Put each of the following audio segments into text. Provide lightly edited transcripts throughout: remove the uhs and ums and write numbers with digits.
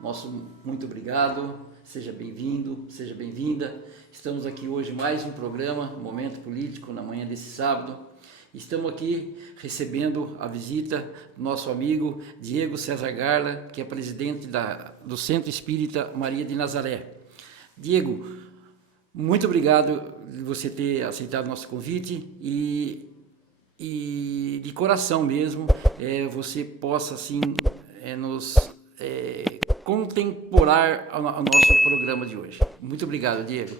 Nosso muito obrigado, seja bem-vindo, seja bem-vinda. Estamos aqui hoje mais um programa, Momento Político, na manhã desse sábado. Estamos aqui recebendo a visita do nosso amigo Diego César Garla, que é presidente do Centro Espírita Maria de Nazaré. Diego, muito obrigado de você ter aceitado o nosso convite e de coração mesmo, você possa assim nos contemporar ao nosso programa de hoje. Muito obrigado, Diego.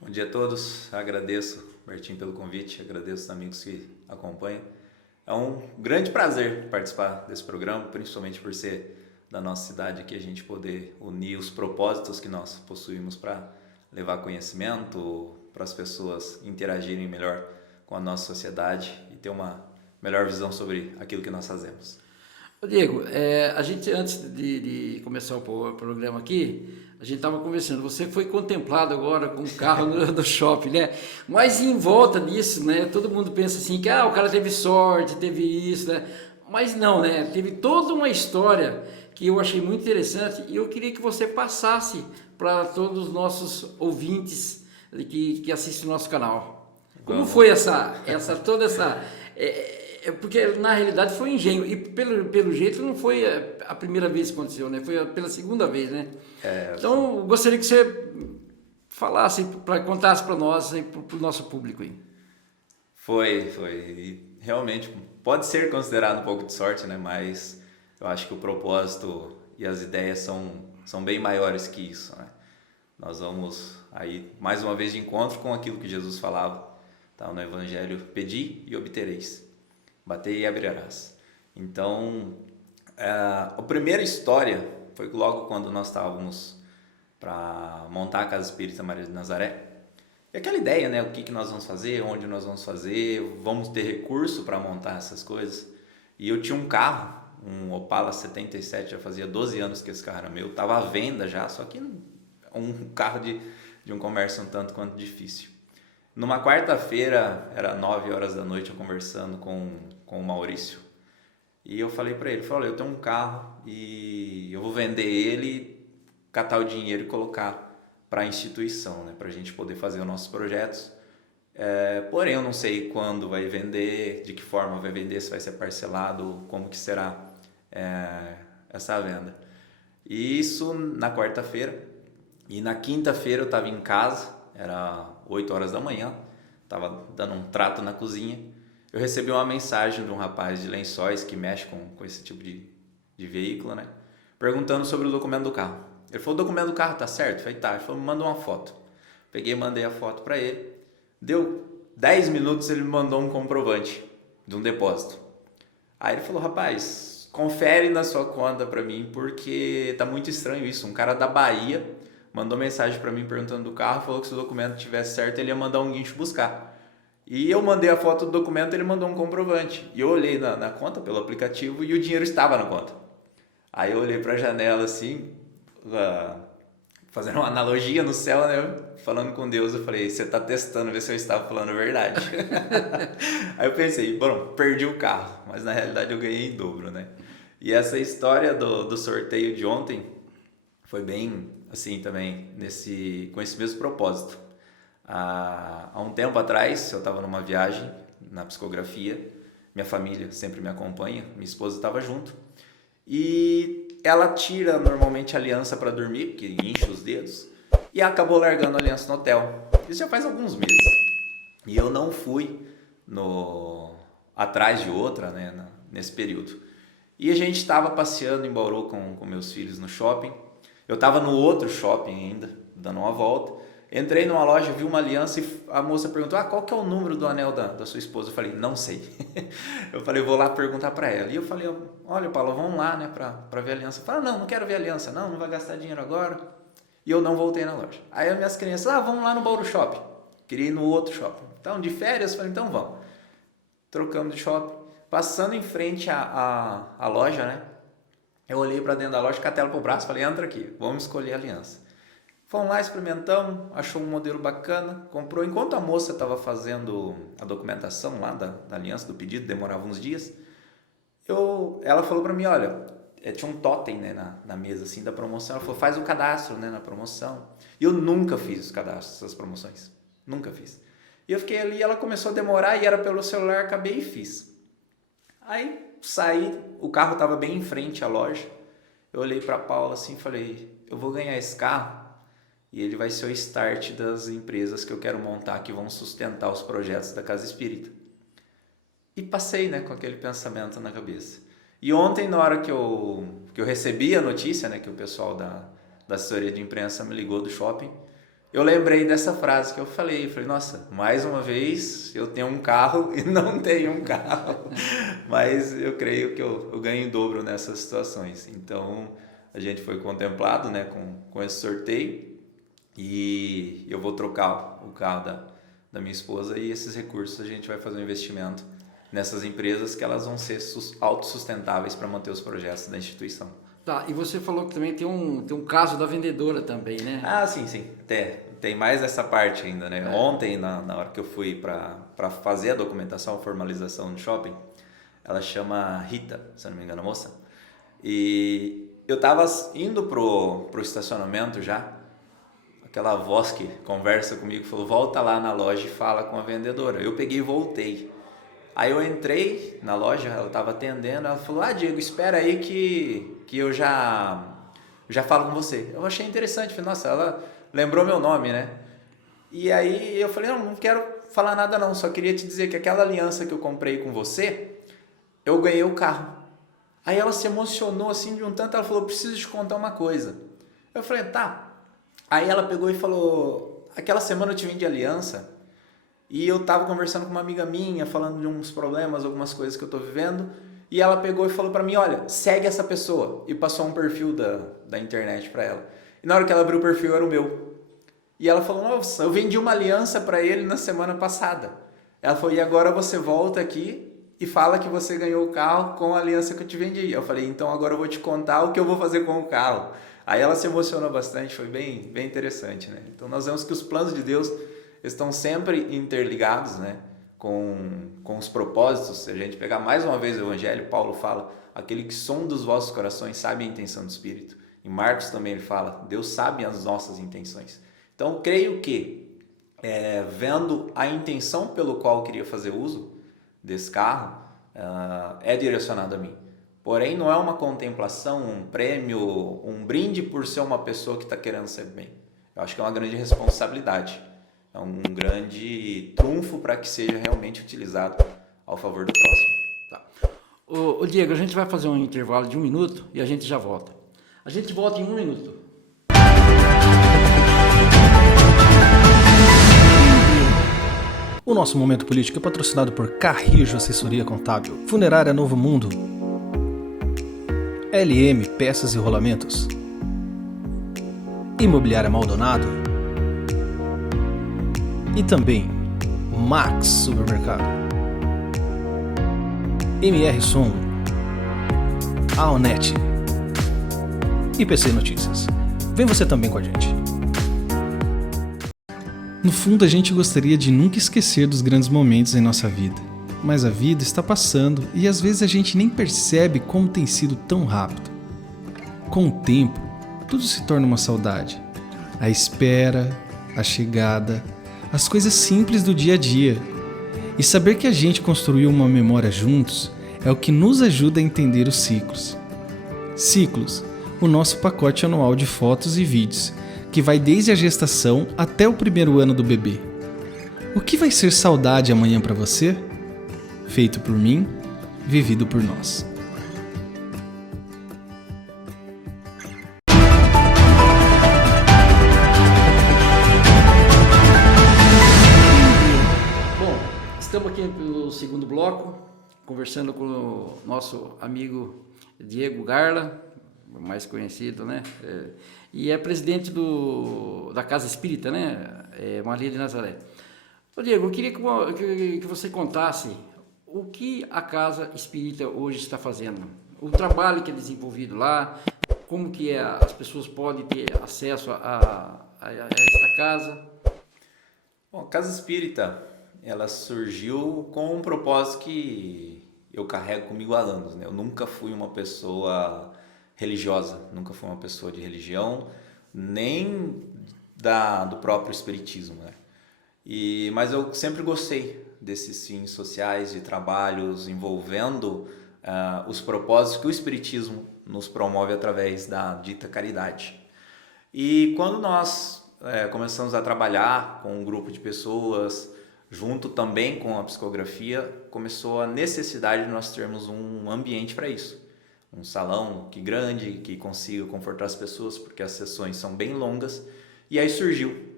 Bom dia a todos, agradeço, Martim, pelo convite, agradeço os amigos que acompanham. É um grande prazer participar desse programa, principalmente por ser da nossa cidade, aqui a gente poder unir os propósitos que nós possuímos para levar conhecimento, para as pessoas interagirem melhor com a nossa sociedade e ter uma melhor visão sobre aquilo que nós fazemos. Diego, a gente antes de começar o programa aqui, a gente estava conversando, você foi contemplado agora com um carro no shopping, né? Mas em volta disso, né, todo mundo pensa assim, que o cara teve sorte, teve isso, né? Mas não, né? Teve toda uma história que eu achei muito interessante e eu queria que você passasse para todos os nossos ouvintes que assistem o nosso canal. Como foi toda essa... porque na realidade foi engenho e pelo jeito não foi a primeira vez que aconteceu, né? Foi pela segunda vez, né? Então eu gostaria que você falasse, contasse para nós, para o nosso público aí. Foi. E realmente pode ser considerado um pouco de sorte, né? Mas eu acho que o propósito e as ideias são bem maiores que isso, né? Nós vamos aí mais uma vez de encontro com aquilo que Jesus falava, tá? No Evangelho: pedi e obtereis, batei e abrirás. Então, a primeira história foi logo quando nós estávamos para montar a Casa Espírita Maria de Nazaré. E aquela ideia, né? O que nós vamos fazer, onde nós vamos fazer, vamos ter recurso para montar essas coisas. E eu tinha um carro, um Opala 77, já fazia 12 anos que esse carro era meu, estava à venda já, só que um carro de um comércio um tanto quanto difícil. Numa quarta-feira, era 9 horas da noite, eu conversando com o Maurício, e eu falei para ele, eu tenho um carro e eu vou vender ele, catar o dinheiro e colocar para a instituição, né, para a gente poder fazer os nossos projetos. Porém, eu não sei quando vai vender, de que forma vai vender, se vai ser parcelado, como que será essa venda. E isso na quarta-feira. E na quinta-feira eu estava em casa, era 8 horas da manhã, estava dando um trato na cozinha. Eu recebi uma mensagem de um rapaz de Lençóis que mexe com esse tipo de veículo, né? Perguntando sobre o documento do carro. Ele falou: o documento do carro tá certo? Eu falei: tá. Ele falou: me manda uma foto. Peguei e mandei a foto para ele. Deu 10 minutos, ele me mandou um comprovante de um depósito. Aí ele falou: rapaz, confere na sua conta para mim, porque tá muito estranho isso. Um cara da Bahia mandou mensagem para mim perguntando do carro, falou que se o documento estivesse certo, ele ia mandar um guincho buscar. E eu mandei a foto do documento, ele mandou um comprovante. E eu olhei na conta pelo aplicativo e o dinheiro estava na conta. Aí eu olhei para a janela assim, fazendo uma analogia no céu, né? Falando com Deus, eu falei: você está testando, ver se eu estava falando a verdade. Aí eu pensei: bom, perdi o carro, mas na realidade eu ganhei em dobro, né? E essa história do sorteio de ontem foi bem assim também, com esse mesmo propósito. Há um tempo atrás, eu estava numa viagem na psicografia, minha família sempre me acompanha, minha esposa estava junto, e ela tira normalmente a aliança para dormir, porque incha os dedos, e acabou largando a aliança no hotel. Isso já faz alguns meses. E eu não fui atrás de outra, né, nesse período. E a gente estava passeando em Bauru com meus filhos no shopping. Eu estava no outro shopping ainda, dando uma volta. Entrei numa loja, vi uma aliança e a moça perguntou: qual que é o número do anel da sua esposa? Eu falei: não sei. Eu falei: vou lá perguntar para ela. E eu falei: olha, Paulo, vamos lá, né, para ver a aliança. Ela falou: não quero ver a aliança, não vai gastar dinheiro agora. E eu não voltei na loja. Aí as minhas crianças: vamos lá no Bauru Shopping. Queria ir no outro shopping. Então, de férias, eu falei: então vamos. Trocamos de shopping. Passando em frente à loja, né, eu olhei para dentro da loja, com a tela pro braço, falei: entra aqui, vamos escolher a aliança. Fomos lá, experimentamos, achou um modelo bacana, comprou. Enquanto a moça estava fazendo a documentação lá da aliança, do pedido, demorava uns dias, ela falou para mim: olha, tinha um totem, né, na mesa assim da promoção. Ela falou, faz o cadastro, né, na promoção. E eu nunca fiz os cadastros das promoções. Nunca fiz. E eu fiquei ali, ela começou a demorar e era pelo celular, acabei e fiz. Aí saí, o carro estava bem em frente à loja. Eu olhei para a Paula assim e falei, eu vou ganhar esse carro e ele vai ser o start das empresas que eu quero montar, que vão sustentar os projetos da Casa Espírita. E passei, né, com aquele pensamento na cabeça. E ontem, na hora que eu recebi a notícia, né, que o pessoal da assessoria de imprensa me ligou do shopping, eu lembrei dessa frase que eu falei, nossa, mais uma vez eu tenho um carro e não tenho um carro, mas eu creio que eu ganho em dobro nessas situações. Então, a gente foi contemplado, né, com esse sorteio e eu vou trocar o carro da minha esposa e esses recursos a gente vai fazer um investimento nessas empresas que elas vão ser autossustentáveis para manter os projetos da instituição. Tá, e você falou que também tem um caso da vendedora também, né? Ah, sim. Tem mais essa parte ainda, né? Ontem, na hora que eu fui para fazer a documentação, a formalização no shopping, ela chama Rita, se eu não me engano, a moça. E eu estava indo pro estacionamento já, aquela voz que conversa comigo falou, volta lá na loja e fala com a vendedora. Eu peguei e voltei. Aí eu entrei na loja, ela estava atendendo, ela falou, Diego, espera aí que eu já falo com você. Eu achei interessante, falei, nossa, ela lembrou meu nome, né? E aí eu falei, não quero falar nada não, só queria te dizer que aquela aliança que eu comprei com você, eu ganhei o carro. Aí ela se emocionou assim de um tanto, ela falou, preciso te contar uma coisa. Eu falei, tá. Aí ela pegou e falou, aquela semana eu te vendi aliança, e eu tava conversando com uma amiga minha, falando de uns problemas, algumas coisas que eu tô vivendo, e ela pegou e falou pra mim, olha, segue essa pessoa, e passou um perfil da internet pra ela. E na hora que ela abriu o perfil, era o meu. E ela falou, nossa, eu vendi uma aliança pra ele na semana passada. Ela falou, e agora você volta aqui e fala que você ganhou o carro com a aliança que eu te vendi. Eu falei, então agora eu vou te contar o que eu vou fazer com o carro. Aí ela se emocionou bastante, foi bem interessante, né? Então nós vemos que os planos de Deus estão sempre interligados, né, com os propósitos. Se a gente pegar mais uma vez o Evangelho, Paulo fala, aquele que sonda os vossos corações sabe a intenção do Espírito. Em Marcos também ele fala, Deus sabe as nossas intenções. Então, creio que, vendo a intenção pelo qual eu queria fazer uso desse carro, é direcionado a mim. Porém, não é uma contemplação, um prêmio, um brinde por ser uma pessoa que está querendo ser bem. Eu acho que é uma grande responsabilidade. É um grande trunfo para que seja realmente utilizado ao favor do próximo. Tá. Ô Diego, a gente vai fazer um intervalo de 1 minuto e a gente já volta. A gente volta em 1 minuto. O nosso Momento Político é patrocinado por Carrijo Assessoria Contábil, Funerária Novo Mundo, LM Peças e Rolamentos, Imobiliária Maldonado e também Max Supermercado, MR Som, Aonet e PC Notícias. Vem você também com a gente. No fundo, a gente gostaria de nunca esquecer dos grandes momentos em nossa vida, mas a vida está passando e às vezes a gente nem percebe como tem sido tão rápido. Com o tempo, tudo se torna uma saudade. A espera, a chegada, as coisas simples do dia a dia. E saber que a gente construiu uma memória juntos é o que nos ajuda a entender os ciclos. Ciclos, o nosso pacote anual de fotos e vídeos, que vai desde a gestação até o 1º ano do bebê. O que vai ser saudade amanhã para você? Feito por mim, vivido por nós. Estamos aqui no segundo bloco, conversando com o nosso amigo Diego Garla, mais conhecido, né? E é presidente da Casa Espírita, né? Maria de Nazaré. Ô Diego, eu queria que você contasse o que a Casa Espírita hoje está fazendo, o trabalho que é desenvolvido lá, como que as pessoas podem ter acesso a esta casa. Bom, a Casa Espírita, ela surgiu com um propósito que eu carrego comigo há anos, né? Eu nunca fui uma pessoa religiosa, nunca fui uma pessoa de religião, nem do próprio espiritismo, né? Mas eu sempre gostei desses fins sociais, de trabalhos envolvendo os propósitos que o espiritismo nos promove através da dita caridade. E quando nós começamos a trabalhar com um grupo de pessoas, junto também com a psicografia, começou a necessidade de nós termos um ambiente para isso. Um salão grande, que consiga confortar as pessoas, porque as sessões são bem longas. E aí surgiu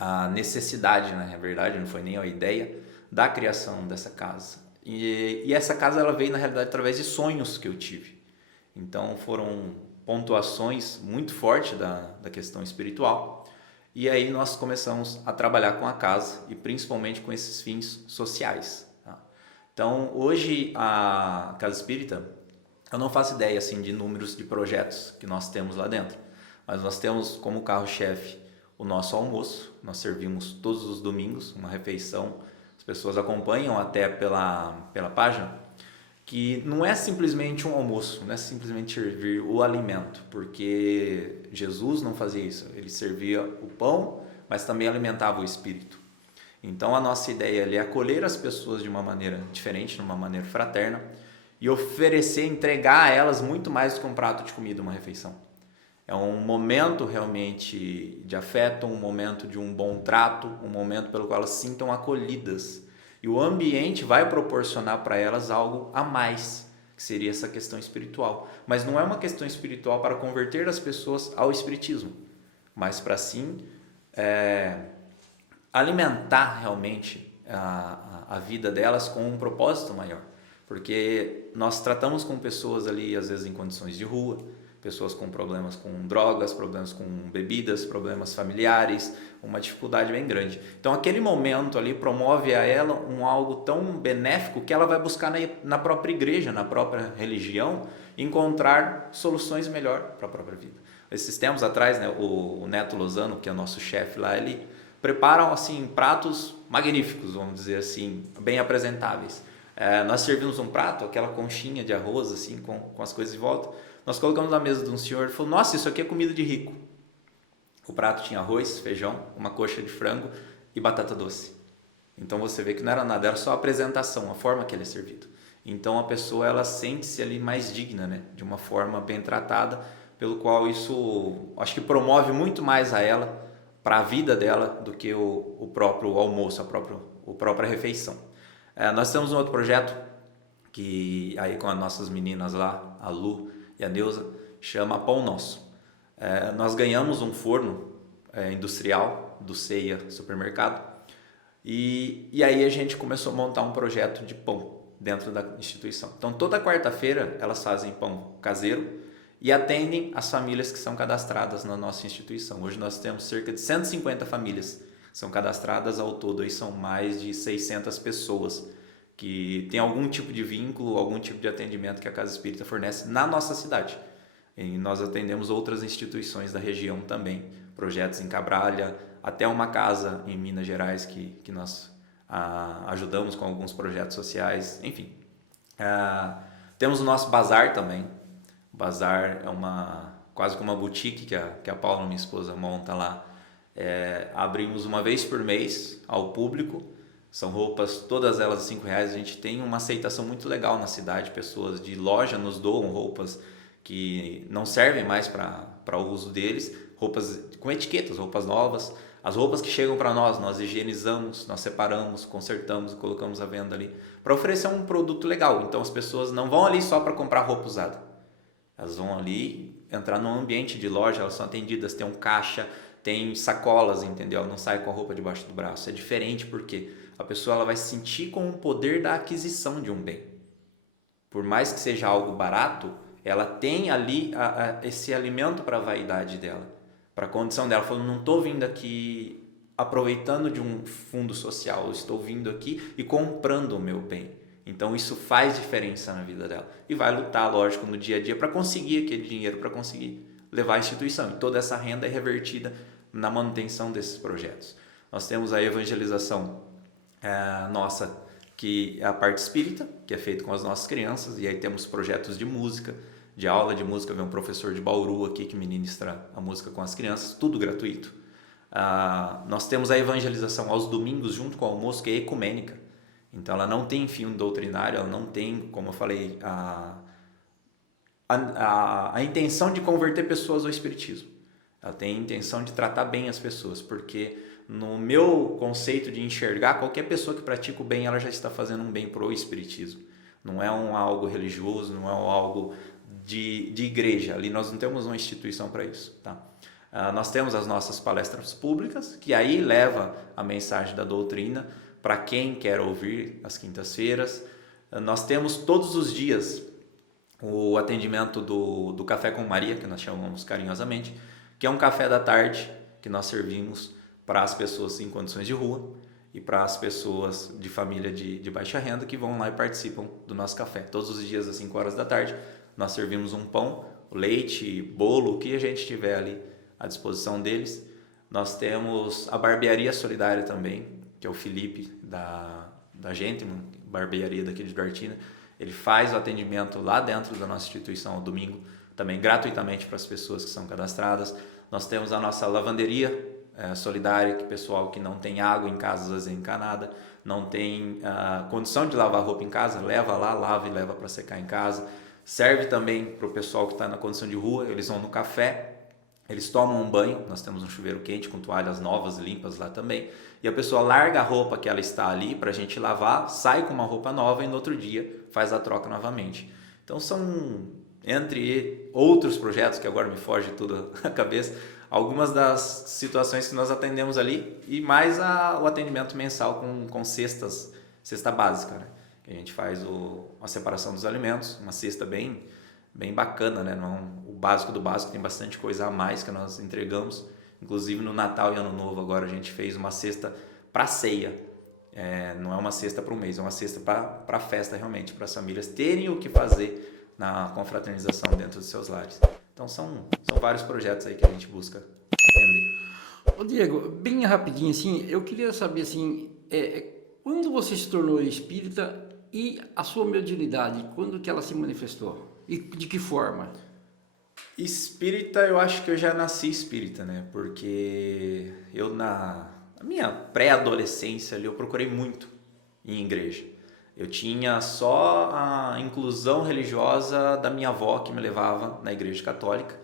a necessidade, né? Na verdade, não foi nem a ideia, da criação dessa casa. E essa casa ela veio, na realidade, através de sonhos que eu tive. Então, foram pontuações muito fortes da questão espiritual. E aí nós começamos a trabalhar com a casa e principalmente com esses fins sociais. Tá? Então, hoje, a Casa Espírita, eu não faço ideia assim, de números de projetos que nós temos lá dentro, mas nós temos como carro-chefe o nosso almoço. Nós servimos todos os domingos uma refeição. As pessoas acompanham até pela página, que não é simplesmente um almoço, não é simplesmente servir o alimento, porque Jesus não fazia isso. Ele servia o pão, mas também alimentava o espírito. Então a nossa ideia ali é acolher as pessoas de uma maneira diferente, de uma maneira fraterna, e oferecer, entregar a elas muito mais do que um prato de comida, uma refeição. É um momento realmente de afeto, um momento de um bom trato, um momento pelo qual elas se sintam acolhidas. E o ambiente vai proporcionar para elas algo a mais, que seria essa questão espiritual. Mas não é uma questão espiritual para converter as pessoas ao espiritismo, mas para sim alimentar realmente a vida delas com um propósito maior. Porque nós tratamos com pessoas ali, às vezes em condições de rua, pessoas com problemas com drogas, problemas com bebidas, problemas familiares, uma dificuldade bem grande. Então aquele momento ali promove a ela algo tão benéfico que ela vai buscar na própria igreja, na própria religião, encontrar soluções melhores para a própria vida. Esses tempos atrás, né, o Neto Lozano, que é o nosso chefe lá, ele prepara assim, pratos magníficos, vamos dizer assim, bem apresentáveis. Nós servimos um prato, aquela conchinha de arroz assim, com as coisas de volta. Nós colocamos na mesa de um senhor e falou: nossa, isso aqui é comida de rico. O prato tinha arroz, feijão, uma coxa de frango e batata doce. Então você vê que não era nada, era só a apresentação, a forma que ele é servido. Então a pessoa ela sente-se ali mais digna, né? De uma forma bem tratada, pelo qual isso acho que promove muito mais a ela, para a vida dela, do que o próprio almoço, a própria refeição. Nós temos um outro projeto que aí com as nossas meninas lá, a Lu e a Neuza, chama Pão Nosso. Nós ganhamos um forno industrial do Ceia Supermercado e aí a gente começou a montar um projeto de pão dentro da instituição. Então toda quarta-feira elas fazem pão caseiro e atendem as famílias que são cadastradas na nossa instituição. Hoje nós temos cerca de 150 famílias que são cadastradas, ao todo aí são mais de 600 pessoas que têm algum tipo de vínculo, algum tipo de atendimento que a Casa Espírita fornece na nossa cidade. E nós atendemos outras instituições da região também, projetos em Cabralha, até uma casa em Minas Gerais que nós ajudamos com alguns projetos sociais, enfim. Temos o nosso bazar também. O bazar é quase como uma boutique que a Paula, minha esposa, monta lá. Abrimos uma vez por mês ao público. São roupas, todas elas R$5. A gente tem uma aceitação muito legal na cidade. Pessoas de loja nos doam roupas que não servem mais para o uso deles, roupas com etiquetas, roupas novas. As roupas que chegam para nós higienizamos, nós separamos, consertamos e colocamos à venda ali, para oferecer um produto legal. Então as pessoas não vão ali só para comprar roupa usada, elas vão ali entrar num ambiente de loja, elas são atendidas, tem um caixa, tem sacolas, entendeu? Ela não sai com a roupa debaixo do braço. É diferente porque a pessoa ela vai se sentir com o poder da aquisição de um bem. Por mais que seja algo barato, ela tem ali esse alimento para a vaidade dela, para a condição dela. Falando, não estou vindo aqui aproveitando de um fundo social, eu estou vindo aqui e comprando o meu bem. Então isso faz diferença na vida dela. E vai lutar, lógico, no dia a dia para conseguir aquele dinheiro, para conseguir levar a instituição. E toda essa renda é revertida na manutenção desses projetos. Nós temos a evangelização nossa, que é a parte espírita, que é feita com as nossas crianças, e aí temos projetos de música, de aula de música, vem um professor de Bauru aqui que ministra a música com as crianças, tudo gratuito. Nós temos a evangelização aos domingos junto com o almoço, que é ecumênica. Então ela não tem fim doutrinário, ela não tem, como eu falei, a intenção de converter pessoas ao espiritismo. Ela tem a intenção de tratar bem as pessoas, porque no meu conceito de enxergar, qualquer pessoa que pratica o bem, ela já está fazendo um bem pro espiritismo. Não é algo religioso, não é algo de igreja. Ali nós não temos uma instituição para isso, tá? Nós temos as nossas palestras públicas, que aí leva a mensagem da doutrina para quem quer ouvir às quintas-feiras. Nós temos todos os dias o atendimento do Café com Maria, que nós chamamos carinhosamente, que é um café da tarde que nós servimos para as pessoas em condições de rua e para as pessoas de família de baixa renda que vão lá e participam do nosso café. Todos os dias às 5 horas da tarde nós servimos um pão, leite, bolo, o que a gente tiver ali à disposição deles. Nós temos a barbearia solidária também, que é o Felipe da Gentleman, barbearia daqui de Duartina. Ele faz o atendimento lá dentro da nossa instituição ao domingo, também gratuitamente para as pessoas que são cadastradas. Nós temos a nossa lavanderia solidária, que pessoal que não tem água em casa, às vezes é encanada, não tem condição de lavar roupa em casa, leva lá, lava e leva para secar em casa. Serve também para o pessoal que está na condição de rua, eles vão no café, eles tomam um banho, nós temos um chuveiro quente com toalhas novas, limpas lá também, e a pessoa larga a roupa que ela está ali para a gente lavar, sai com uma roupa nova e no outro dia faz a troca novamente. Então são, entre outros projetos, que agora me foge tudo a cabeça, algumas das situações que nós atendemos ali, e mais o atendimento mensal com cesta básica, né? Que a gente faz a separação dos alimentos, uma cesta bem bacana, né? Não, o básico do básico, tem bastante coisa a mais que nós entregamos. Inclusive no Natal e Ano Novo agora a gente fez uma cesta para ceia. Não é uma cesta para um mês, é uma cesta para festa realmente, para as famílias terem o que fazer na confraternização dentro dos seus lares. Então são vários projetos aí que a gente busca atender. Ô Diego, bem rapidinho assim, eu queria saber assim, quando você se tornou espírita e a sua mediunidade, quando que ela se manifestou? E de que forma? Espírita, eu acho que eu já nasci espírita, né? Porque eu na minha pré-adolescência ali eu procurei muito em igreja. Eu tinha só a inclusão religiosa da minha avó que me levava na igreja católica,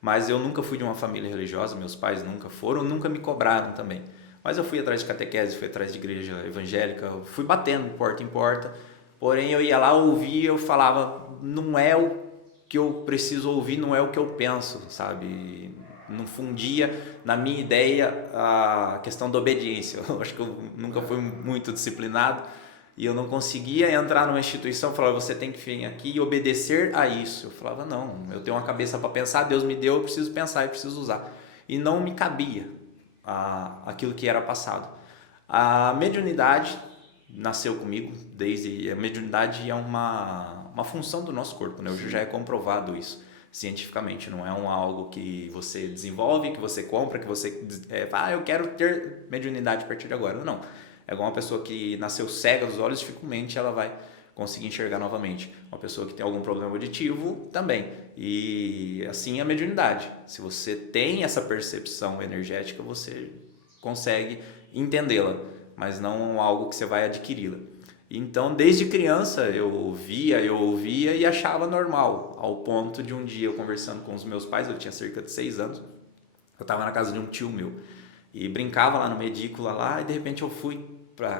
mas eu nunca fui de uma família religiosa, meus pais nunca foram, nunca me cobraram também. Mas eu fui atrás de catequese, fui atrás de igreja evangélica, fui batendo porta em porta, porém eu ia lá, ouvia, eu falava, não é o que eu preciso ouvir, não é o que eu penso, sabe? Não fundia na minha ideia a questão da obediência. Eu acho que eu nunca fui muito disciplinado e eu não conseguia entrar numa instituição e falar, você tem que vir aqui e obedecer a isso. Eu falava, não, eu tenho uma cabeça para pensar, Deus me deu, eu preciso pensar e preciso usar. E não me cabia aquilo que era passado. A mediunidade nasceu comigo, desde a mediunidade é uma função do nosso corpo, né? Hoje já é comprovado isso cientificamente, não é algo que você desenvolve, que você compra, que você eu quero ter mediunidade a partir de agora. Não, é igual uma pessoa que nasceu cega dos olhos, dificilmente ela vai conseguir enxergar novamente. Uma pessoa que tem algum problema auditivo também. E assim a mediunidade, se você tem essa percepção energética, você consegue entendê-la, mas não algo que você vai adquiri-la. Então, desde criança, eu ouvia e achava normal, ao ponto de um dia eu conversando com os meus pais, eu tinha cerca de 6 anos, eu estava na casa de um tio meu, e brincava lá no medícola lá, e de repente eu fui,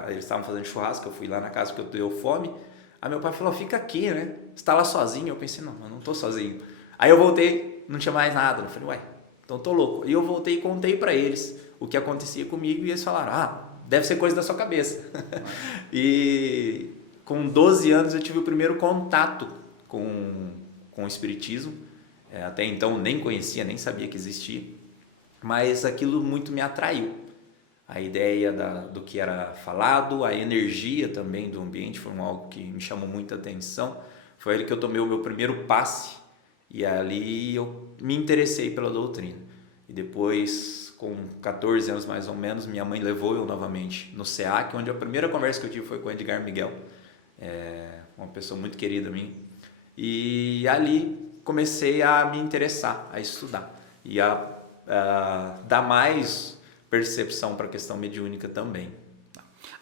eles estavam fazendo churrasco, eu fui lá na casa porque eu deu fome, aí meu pai falou, fica aqui, né, você está lá sozinho? Eu pensei, não, eu não estou sozinho. Aí eu voltei, não tinha mais nada, eu falei, uai, então tô louco. E eu voltei e contei para eles o que acontecia comigo, e eles falaram, deve ser coisa da sua cabeça. E com 12 anos eu tive o primeiro contato com o espiritismo. Até então nem conhecia, nem sabia que existia. Mas aquilo muito me atraiu. A ideia do que era falado, a energia também do ambiente foi algo que me chamou muita atenção. Foi ali que eu tomei o meu primeiro passe e ali eu me interessei pela doutrina. E depois, com 14 anos mais ou menos, minha mãe levou eu novamente no SEAC, onde a primeira conversa que eu tive foi com o Edgar Miguel, uma pessoa muito querida a mim. E ali comecei a me interessar, a estudar e a dar mais percepção para a questão mediúnica também.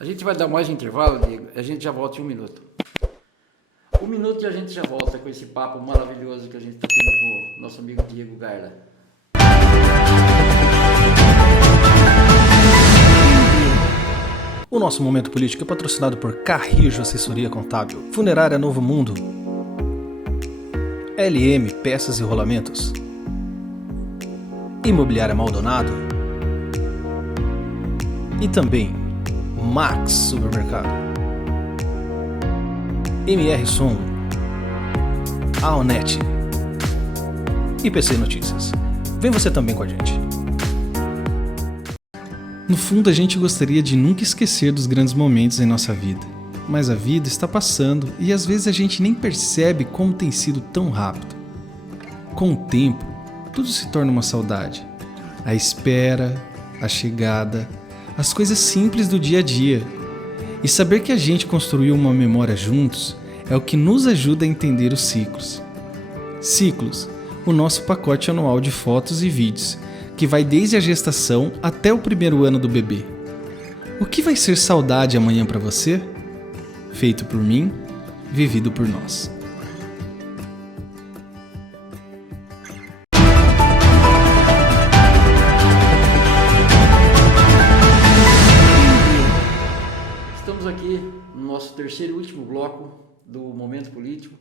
A gente vai dar mais um intervalo, Diego, a gente já volta em 1 minuto. 1 minuto e a gente já volta com esse papo maravilhoso que a gente está tendo com o nosso amigo Diego Garla. O nosso Momento Político é patrocinado por Carrijo Assessoria Contábil, Funerária Novo Mundo, LM Peças e Rolamentos, Imobiliária Maldonado e também Max Supermercado, MR Som, Aonet e PC Notícias. Vem você também com a gente. No fundo, a gente gostaria de nunca esquecer dos grandes momentos em nossa vida, mas a vida está passando e às vezes a gente nem percebe como tem sido tão rápido. Com o tempo, tudo se torna uma saudade. A espera, a chegada, as coisas simples do dia a dia. E saber que a gente construiu uma memória juntos é o que nos ajuda a entender os ciclos. Ciclos, o nosso pacote anual de fotos e vídeos, que vai desde a gestação até o primeiro ano do bebê. O que vai ser saudade amanhã para você? Feito por mim, vivido por nós. Estamos aqui no nosso terceiro e último bloco do Momento Político,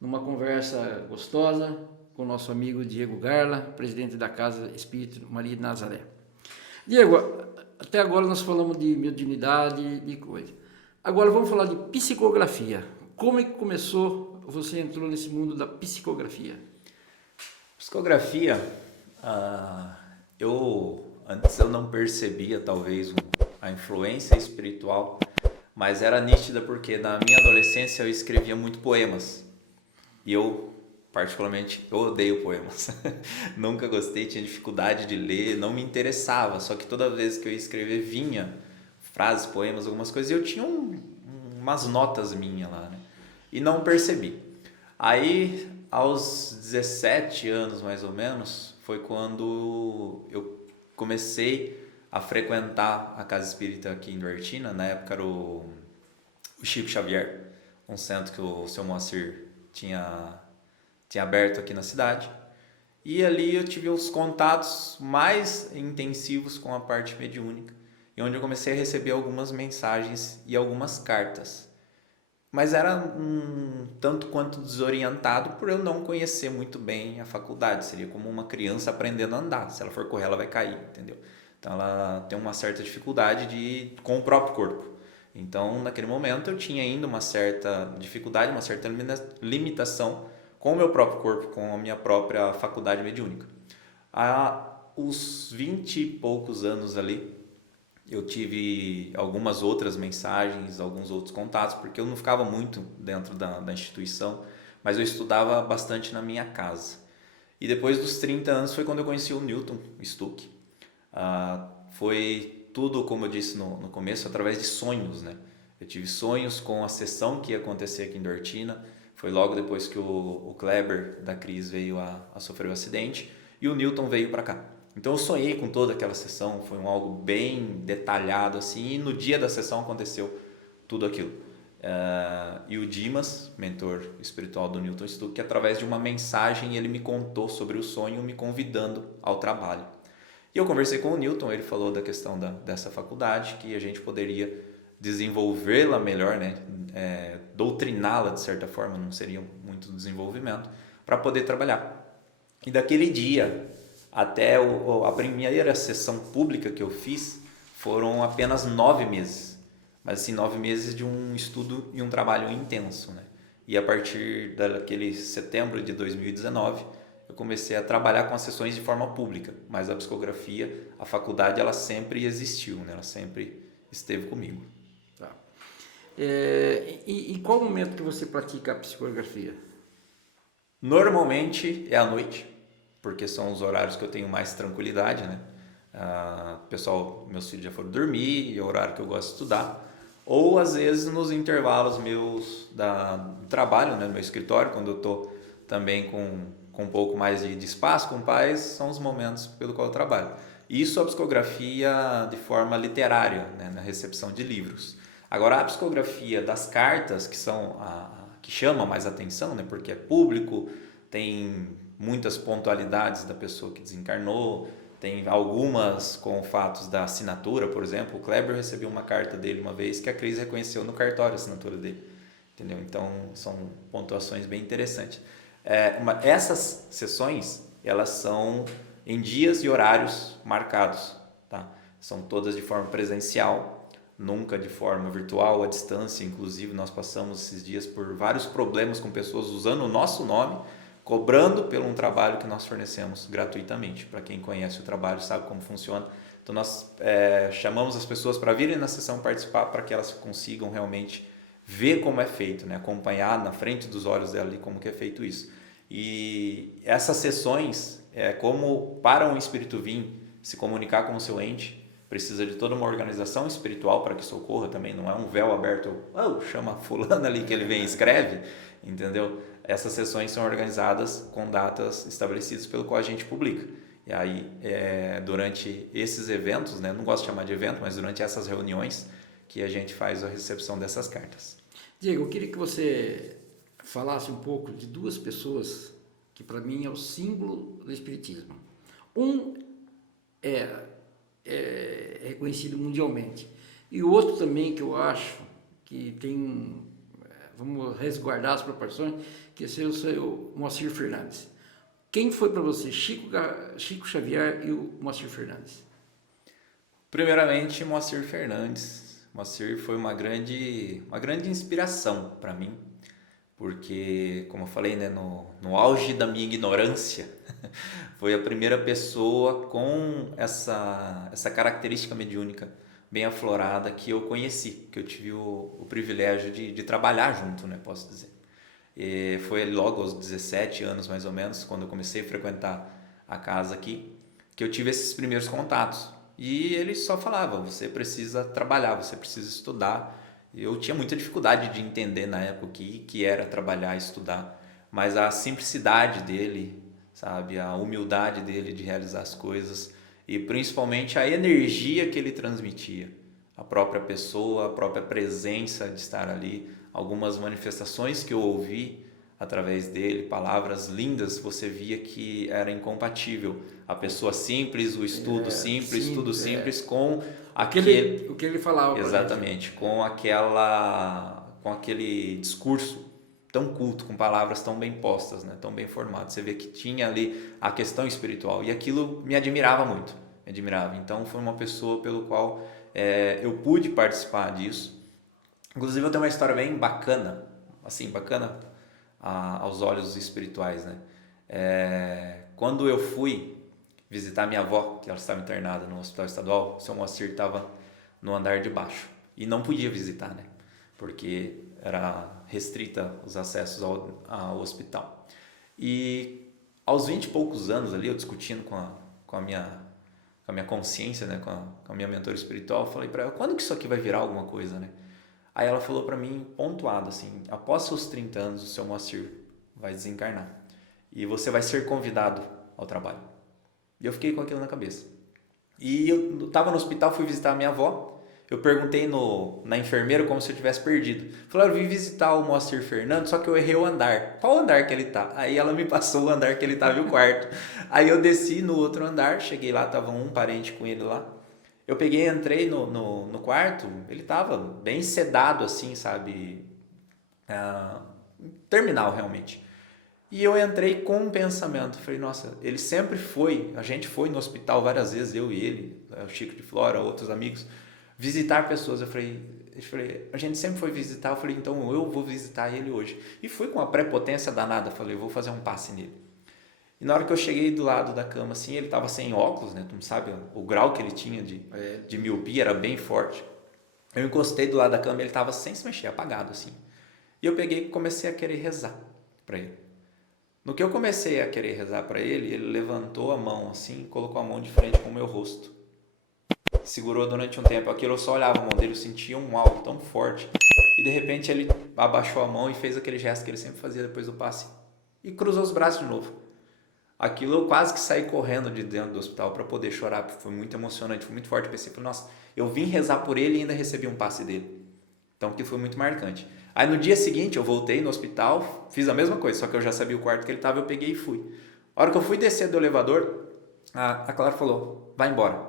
numa conversa gostosa com o nosso amigo Diego Garla, presidente da Casa Espírita Maria de Nazaré. Diego, até agora nós falamos de mediunidade, de coisa. Agora vamos falar de psicografia. Como é que começou, você entrou nesse mundo da psicografia? Psicografia, antes eu não percebia talvez a influência espiritual, mas era nítida porque na minha adolescência eu escrevia muito poemas. E eu, particularmente, eu odeio poemas. Nunca gostei, tinha dificuldade de ler, não me interessava. Só que toda vez que eu ia escrever vinha frases, poemas, algumas coisas, e eu tinha umas notas minhas lá, né? E não percebi. Aí, aos 17 anos mais ou menos, foi quando eu comecei a frequentar a Casa Espírita aqui em Duartina. Na época era o Chico Xavier, um centro que o seu Moacir tinha aberto aqui na cidade. E ali eu tive os contatos mais intensivos com a parte mediúnica, e onde eu comecei a receber algumas mensagens e algumas cartas. Mas era um tanto quanto desorientado por eu não conhecer muito bem a faculdade. Seria como uma criança aprendendo a andar. Se ela for correr, ela vai cair, entendeu? Então ela tem uma certa dificuldade com o próprio corpo. Então, naquele momento, eu tinha ainda uma certa dificuldade, uma certa limitação com o meu próprio corpo, com a minha própria faculdade mediúnica. Há uns 20 e poucos anos ali, eu tive algumas outras mensagens, alguns outros contatos, porque eu não ficava muito dentro da instituição, mas eu estudava bastante na minha casa. E depois dos 30 anos foi quando eu conheci o Newton Stuck. Foi tudo, como eu disse no começo, através de sonhos, né? Eu tive sonhos com a sessão que ia acontecer aqui em Duartina. Foi logo depois que o Kleber da Cris veio a sofrer um acidente e o Newton veio para cá. Então eu sonhei com toda aquela sessão, foi algo bem detalhado assim, e no dia da sessão aconteceu tudo aquilo. E o Dimas, mentor espiritual do Newton Stuck, através de uma mensagem ele me contou sobre o sonho, me convidando ao trabalho. E eu conversei com o Newton, ele falou da questão dessa faculdade, que a gente poderia desenvolvê-la melhor, né? Doutriná-la de certa forma, não seria muito desenvolvimento, para poder trabalhar. E daquele dia até a primeira sessão pública que eu fiz foram apenas 9 meses. Mas assim, 9 meses de um estudo e um trabalho intenso, né? E a partir daquele setembro de 2019, eu comecei a trabalhar com as sessões de forma pública. Mas a psicografia, a faculdade, ela sempre existiu, né? Ela sempre esteve comigo. Tá. E qual o momento que você pratica a psicografia? Normalmente é à noite, porque são os horários que eu tenho mais tranquilidade, né? Pessoal, meus filhos já foram dormir, é o horário que eu gosto de estudar. Ou às vezes nos intervalos meus do trabalho, né, no meu escritório, quando eu estou também com um pouco mais de espaço, com paz, são os momentos pelo qual eu trabalho. Isso a psicografia de forma literária, né, na recepção de livros. Agora, a psicografia das cartas, que são que chama mais atenção, né, porque é público, tem muitas pontualidades da pessoa que desencarnou, tem algumas com fatos da assinatura, por exemplo. O Kleber recebeu uma carta dele uma vez que a Cris reconheceu no cartório a assinatura dele. Entendeu? Então, são pontuações bem interessantes. Essas sessões, elas são em dias e horários marcados, tá? São todas de forma presencial, nunca de forma virtual, à distância. Inclusive, nós passamos esses dias por vários problemas com pessoas usando o nosso nome, cobrando por um trabalho que nós fornecemos gratuitamente. Para quem conhece o trabalho, sabe como funciona. Então, nós chamamos as pessoas para virem na sessão participar, para que elas consigam realmente ver como é feito, né? Acompanhar na frente dos olhos dela como que é feito isso. E essas sessões, como para um espírito vir se comunicar com o seu ente, precisa de toda uma organização espiritual para que isso ocorra também. Não é um véu aberto, chama fulano ali que ele vem e escreve, entendeu? Essas sessões são organizadas com datas estabelecidas pelo qual a gente publica. E aí, durante esses eventos, né? Não gosto de chamar de evento, mas durante essas reuniões que a gente faz a recepção dessas cartas. Diego, eu queria que você falasse um pouco de duas pessoas que para mim é o símbolo do espiritismo. Um é reconhecido mundialmente e o outro também que eu acho que tem, vamos resguardar as proporções, que é o seu Moacir Fernandes. Quem foi para você, Chico Xavier e o Moacir Fernandes? Primeiramente, Moacir Fernandes. Moacir foi uma grande inspiração para mim, porque, como eu falei, né, no auge da minha ignorância, foi a primeira pessoa com essa característica mediúnica bem aflorada que eu conheci, que eu tive o privilégio de trabalhar junto, né, posso dizer. E foi logo aos 17 anos, mais ou menos, quando eu comecei a frequentar a casa aqui, que eu tive esses primeiros contatos. E ele só falava, você precisa trabalhar, você precisa estudar. Eu tinha muita dificuldade de entender na época o que era trabalhar e estudar, mas a simplicidade dele, sabe, a humildade dele de realizar as coisas e principalmente a energia que ele transmitia, a própria pessoa, a própria presença de estar ali, algumas manifestações que eu ouvi através dele, palavras lindas, você via que era incompatível. A pessoa simples, o estudo simples, tudo simples, com aquele... O que ele falava. Exatamente, com aquele discurso tão culto, com palavras tão bem postas, né? Tão bem formadas. Você vê que tinha ali a questão espiritual e aquilo me admirava muito, me admirava. Então foi uma pessoa pelo qual eu pude participar disso. Inclusive eu tenho uma história bem bacana, assim, bacana aos olhos espirituais, né? Quando eu fui visitar minha avó, que ela estava internada no hospital estadual, o seu Moacir estava no andar de baixo e não podia visitar, né? Porque era restrita os acessos ao hospital. E aos 20 e poucos anos ali, eu discutindo com a minha consciência, né? com a minha mentora espiritual, eu falei para ela, quando que isso aqui vai virar alguma coisa, né? Aí ela falou para mim, pontuado assim, após seus 30 anos, o seu Moacir vai desencarnar e você vai ser convidado ao trabalho. E eu fiquei com aquilo na cabeça. E eu estava no hospital, fui visitar a minha avó, eu perguntei na enfermeira como se eu tivesse perdido. Falaram, eu vim visitar o Moacir Fernandes, só que eu errei o andar. Qual andar que ele tá? Aí ela me passou o andar que ele estava e o quarto. Aí eu desci no outro andar, cheguei lá, estava um parente com ele lá. Eu peguei, entrei no quarto, ele estava bem sedado assim, sabe? Terminal realmente. E eu entrei com um pensamento, falei, nossa, ele sempre foi, a gente foi no hospital várias vezes, eu e ele, o Chico de Flora, outros amigos, visitar pessoas. Eu falei, a gente sempre foi visitar, eu falei, então eu vou visitar ele hoje. E fui com uma prepotência danada, falei, vou fazer um passe nele. E na hora que eu cheguei do lado da cama, assim, ele estava sem óculos, né? Tu não sabe, o grau que ele tinha de miopia era bem forte. Eu encostei do lado da cama e ele estava sem se mexer, apagado, assim. E eu peguei e comecei a querer rezar para ele. No que eu comecei a querer rezar para ele, ele levantou a mão, assim, colocou a mão de frente com o meu rosto. Segurou durante um tempo. Aquilo eu só olhava a mão dele, eu sentia um algo tão forte. E de repente ele abaixou a mão e fez aquele gesto que ele sempre fazia depois do passe. e cruzou os braços de novo. Aquilo eu quase que saí correndo de dentro do hospital para poder chorar, porque foi muito emocionante, foi muito forte. Eu pensei, nossa, eu vim rezar por ele e ainda recebi um passe dele. Então, aquilo foi muito marcante. Aí no dia seguinte eu voltei no hospital, fiz a mesma coisa, só que eu já sabia o quarto que ele estava, eu peguei e fui. A hora que eu fui descer do elevador, a Clara falou, vai embora.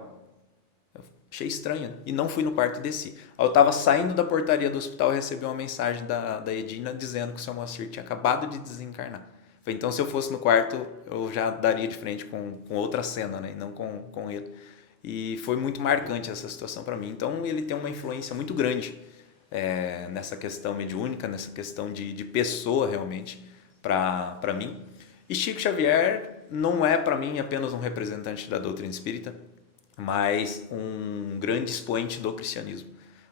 Eu achei estranho e não fui no quarto e desci. Aí eu estava saindo da portaria do hospital e recebi uma mensagem da Edina dizendo que o seu Moacir tinha acabado de desencarnar. Falei, então se eu fosse no quarto eu já daria de frente com outra cena, né? E não com ele. E foi muito marcante essa situação para mim. Então ele tem uma influência muito grande nessa questão mediúnica, nessa questão de pessoa realmente para mim. E Chico Xavier não é para mim apenas um representante da doutrina espírita, mas um grande expoente do cristianismo.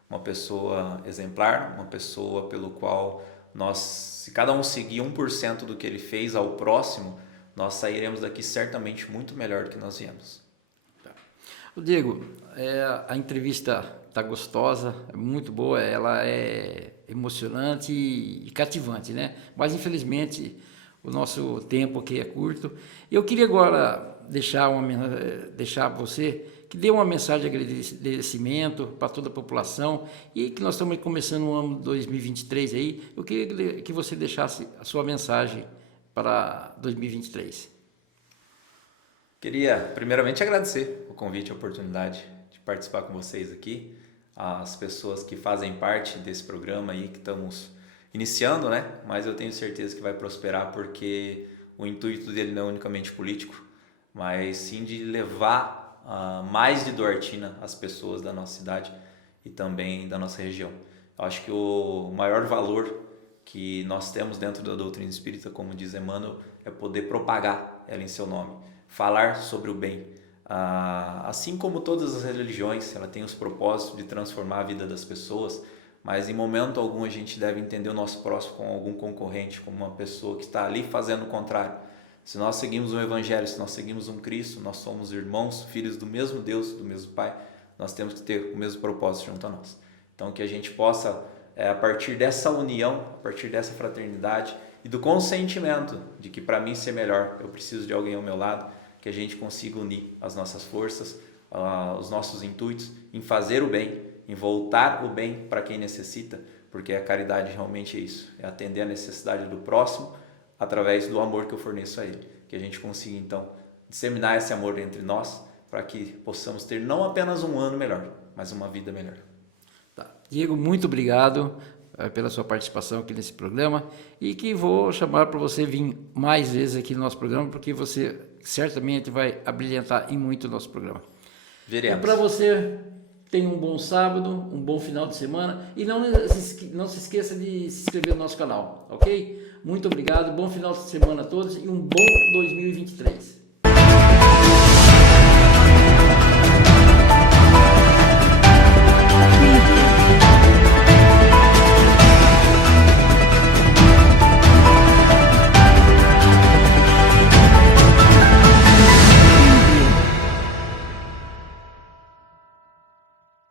Uma pessoa exemplar, uma pessoa pelo qual se cada um seguir 1% do que ele fez ao próximo, nós sairemos daqui certamente muito melhor do que nós viemos. Diego, a entrevista está gostosa, é muito boa, ela é emocionante e cativante, né? Mas infelizmente o nosso tempo aqui é curto. Eu queria agora deixar você que dê uma mensagem de agradecimento para toda a população e que nós estamos começando o ano 2023 aí. Eu queria que você deixasse a sua mensagem para 2023. Queria primeiramente agradecer o convite, a oportunidade de participar com vocês aqui, as pessoas que fazem parte desse programa aí que estamos iniciando, né? Mas eu tenho certeza que vai prosperar porque o intuito dele não é unicamente político, mas sim de levar mais de Duartina às pessoas da nossa cidade e também da nossa região. Eu acho que o maior valor que nós temos dentro da doutrina espírita, como diz Emmanuel, é poder propagar ela em seu nome, falar sobre o bem. Assim como todas as religiões, ela tem os propósitos de transformar a vida das pessoas, mas em momento algum a gente deve entender o nosso próximo como algum concorrente, como uma pessoa que está ali fazendo o contrário. Se nós seguimos um Evangelho, se nós seguimos um Cristo, nós somos irmãos, filhos do mesmo Deus, do mesmo Pai, nós temos que ter o mesmo propósito junto a nós. Então que a gente possa, a partir dessa união, a partir dessa fraternidade e do consentimento de que para mim ser melhor, eu preciso de alguém ao meu lado, que a gente consiga unir as nossas forças, os nossos intuitos em fazer o bem, em voltar o bem para quem necessita, porque a caridade realmente é isso, é atender a necessidade do próximo através do amor que eu forneço a ele. Que a gente consiga então disseminar esse amor entre nós para que possamos ter não apenas um ano melhor, mas uma vida melhor. Tá. Diego, muito obrigado pela sua participação aqui nesse programa e que vou chamar para você vir mais vezes aqui no nosso programa, porque você certamente vai abrilhantar em muito o nosso programa. Veremos. E para você, tenha um bom sábado, um bom final de semana e não se esqueça de se inscrever no nosso canal, ok? Muito obrigado, bom final de semana a todos e um bom 2023.